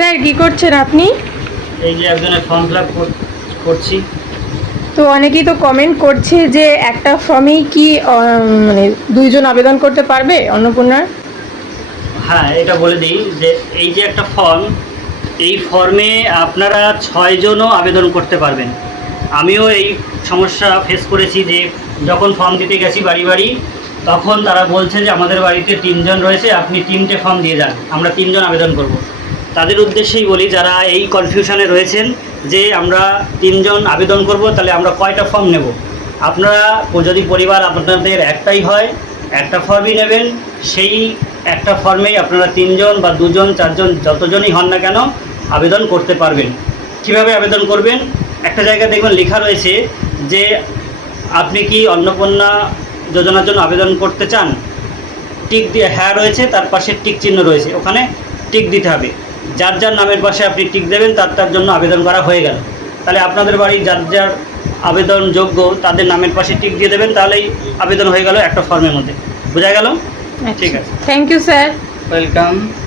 Sir কি করছেন আপনি? এই যে একজনের ফর্ম ফিল আপ করছি। তো অনেকেই তো কমেন্ট করছে যে একটা ফর্মেই কি মানে দুইজন আবেদন করতে পারবে অন্নপূর্ণার? হ্যাঁ, এটা বলে দিই যে এই যে একটা ফর্ম, এই ফর্মে আপনারা 6 জনও আবেদন করতে পারবেন। আমিও এই সমস্যা ফেস করেছি যে যখন ফর্ম দিতে গেছি বাড়ি বাড়ি, তখন তারা বলছে যে আমাদের বাড়িতে 3 জন রয়েছে, আপনি 3টে ফর্ম দিয়ে যান, আমরা 3 জন আবেদন করব। তাদের উদ্দেশ্যেই বলি, যারা এই কনফিউশনে রয়েছেন যে আমরা 3 জন আবেদন করব, তাহলে আমরা কয়টা ফর্ম নেব। আপনারা যদি পরিবার আপনাদের একটাই হয়, একটা ফর্মই নেবেন। সেই একটা ফর্মেই আপনারা 3 জন বা 2 জন 4 জন যতজনই হন না কেন আবেদন করতে পারবেন। কিভাবে আবেদন করবেন? একটা জায়গায় দেখবেন লেখা রয়েছে যে আপনি কি অন্নপূর্ণা যোজনার জন্য আবেদন করতে চান, টিক দিয়ে হ্যাঁ রয়েছে, তার পাশে টিক চিহ্ন রয়েছে, ওখানে টিক দিতে হবে। যার যার নামের পাশে আপনি টিক দেবেন, তার জন্য আবেদন করা হয়ে গেল। তাহলে আপনাদের বাড়ির যার যার আবেদন যোগ্য তাদের নামের পাশে টিক দিয়ে দেবেন, তাহলেই আবেদন হয়ে গেল একটা ফর্মের মধ্যে। বোঝা গেল? ঠিক আছে, থ্যাংক ইউ স্যার। ওয়েলকাম।